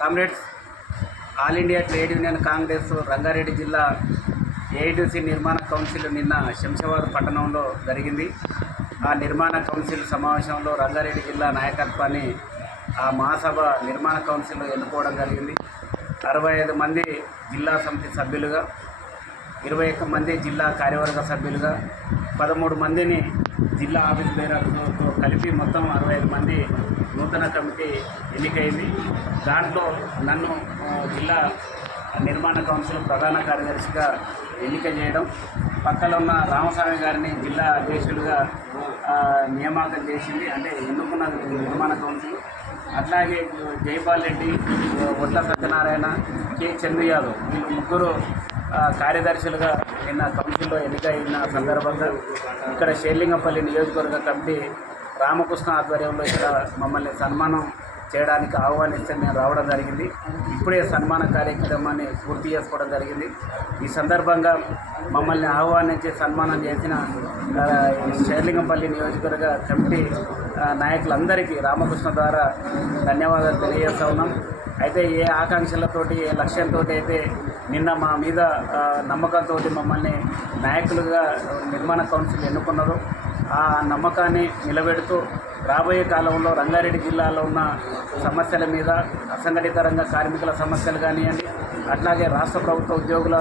Comrades, all India trade union Congress Rangareddy జిల్లా AITC నిర్మాణ council నిన్న శంషాబాద్ పట్టణంలో జరిగింది. ఆ నిర్మాణ కౌన్సిల్ సమావేశంలో రంగారెడ్డి జిల్లా నాయకత్వాన్ని ఆ మహాసభ నిర్మాణ కౌన్సిల్ ఎన్నుకోవడం జరిగింది. 65 మంది జిల్లా సమితి సభ్యులుగా, 21 మంది జిల్లా కార్యవర్గ సభ్యులుగా, 13 మందిని జిల్లా ఆఫీస్ బేరర్తో కలిపి మొత్తం 65 మంది నూతన కమిటీ ఎన్నికైంది. దాంట్లో నన్ను జిల్లా నిర్మాణ కౌన్సిల్ ప్రధాన కార్యదర్శిగా ఎన్నిక చేయడం, పక్కన ఉన్న రామస్వామి గారిని జిల్లా అధ్యక్షులుగా నియామకం చేసింది, అంటే ఎన్నుకున్న నిర్మాణ కౌన్సిల్. అట్లాగే జైపాల్ రెడ్డి, ఒట్ల సత్యనారాయణ, కె చంద్ర యాదవ్ వీళ్ళు ముగ్గురు కార్యదర్శులుగా నిన్న కౌన్సిల్లో ఎన్నికైన సందర్భంగా ఇక్కడ షేర్లింగంపల్లి నియోజకవర్గ కమిటీ రామకృష్ణ ఆధ్వర్యంలో ఇక్కడ మమ్మల్ని సన్మానం చేయడానికి ఆహ్వానిస్తే నేను రావడం జరిగింది. ఇప్పుడే సన్మాన కార్యక్రమాన్ని పూర్తి చేసుకోవడం జరిగింది. ఈ సందర్భంగా మమ్మల్ని ఆహ్వానించి సన్మానం చేసిన షేర్లింగంపల్లి నియోజకవర్గ కమిటీ నాయకులందరికీ రామకృష్ణ ద్వారా ధన్యవాదాలు తెలియజేస్తూ ఉన్నాం. అయితే ఏ ఆకాంక్షలతోటి, ఏ లక్ష్యంతో అయితే నిన్న మా మీద నమ్మకంతో మమ్మల్ని నాయకులుగా నిర్మాణ కౌన్సిల్ ఎన్నుకున్నారో ఆ నమ్మకాన్ని నిలబెడుతూ రాబోయే కాలంలో రంగారెడ్డి జిల్లాలో ఉన్న సమస్యల మీద, అసంఘటిత రంగ కార్మికుల సమస్యలు కానివ్వండి, అట్లాగే రాష్ట్ర ప్రభుత్వ ఉద్యోగుల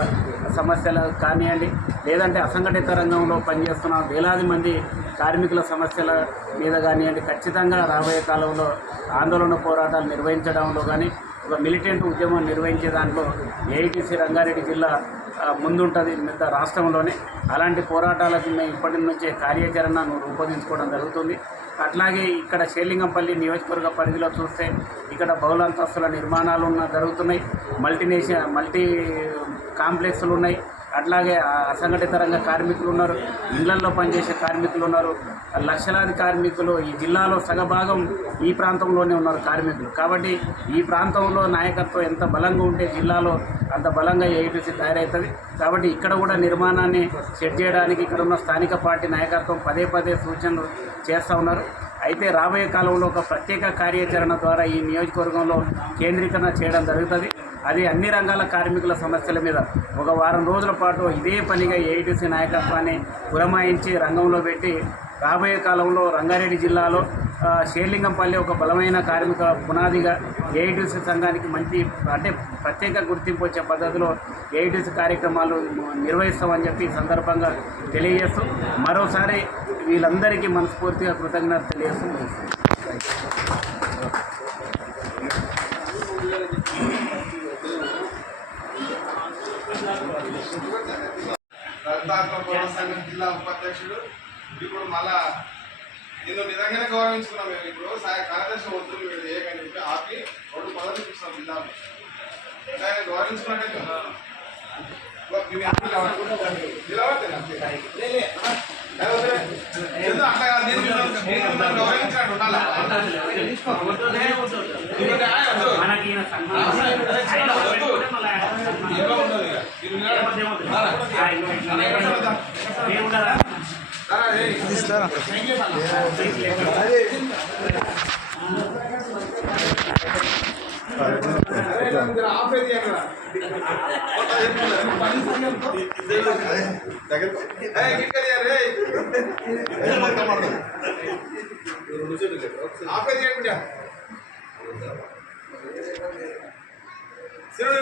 సమస్యలు కానివ్వండి, లేదంటే అసంఘటిత రంగంలో పనిచేస్తున్న వేలాది మంది కార్మికుల సమస్యల మీద కానివ్వండి, ఖచ్చితంగా రాబోయే కాలంలో ఆందోళన పోరాటాలు నిర్వహించడంలో కానీ, ఒక మిలిటెంట్ ఉద్యమం నిర్వహించే దాంట్లో ఏఐటీసీ రంగారెడ్డి జిల్లా ముందుంటుంది మిగతా రాష్ట్రంలోనే. అలాంటి పోరాటాలకు మేము ఇప్పటి నుంచే కార్యాచరణను రూపొందించుకోవడం జరుగుతుంది. అట్లాగే ఇక్కడ షేర్లింగంపల్లి నియోజకవర్గ పరిధిలో చూస్తే ఇక్కడ బహుళంతస్తుల నిర్మాణాలు జరుగుతున్నాయి, మల్టీ కాంప్లెక్స్లు ఉన్నాయి, అట్లాగే అసంఘటిత రంగ కార్మికులు ఉన్నారు, ఇళ్లల్లో పనిచేసే కార్మికులు ఉన్నారు, లక్షలాది కార్మికులు ఈ జిల్లాలో సగభాగం ఈ ప్రాంతంలోనే ఉన్నారు కార్మికులు. కాబట్టి ఈ ప్రాంతంలో నాయకత్వం ఎంత బలంగా ఉంటే జిల్లాలో అంత బలంగా ఏఐటీసీ తయారవుతుంది. కాబట్టి ఇక్కడ కూడా నిర్మాణాన్ని సెట్ చేయడానికి ఇక్కడ ఉన్న స్థానిక పార్టీ నాయకత్వం పదే సూచనలు చేస్తూ ఉన్నారు. అయితే రాబోయే కాలంలో ఒక ప్రత్యేక కార్యాచరణ ద్వారా ఈ నియోజకవర్గంలో కేంద్రీకరణ చేయడం జరుగుతుంది. అది అన్ని రంగాల కార్మికుల సమస్యల మీద ఒక వారం రోజుల పాటు ఇదే పనిగా ఏఐటీసీ నాయకత్వాన్ని పురమాయించి రంగంలో పెట్టి రాబోయే కాలంలో రంగారెడ్డి జిల్లాలో షేర్లింగంపల్లి ఒక బలమైన కార్మిక పునాదిగా ఏఐటీసీ సంఘానికి మంచి, అంటే ప్రత్యేక గుర్తింపు వచ్చే పద్ధతిలో ఏఐటీసీ కార్యక్రమాలు నిర్వహిస్తామని చెప్పి ఈ సందర్భంగా తెలియజేస్తూ మరోసారి వీళ్ళందరికీ మనస్ఫూర్తిగా కృతజ్ఞత తెలియజేస్తూ జిల్లా ఉపాధ్యక్షుడు. ఇప్పుడు మళ్ళా నేను నిజంగానే గౌరవించుకున్నాం. మేము ఇప్పుడు కార్యదర్శి వద్దు ఏకని చెప్పి ఆపి 2 పదవులు ఇస్తున్నాం జిల్లాలో. గౌరవించుకున్నట్టే గౌరవించినట్టు ఉండాలి. సిరుడు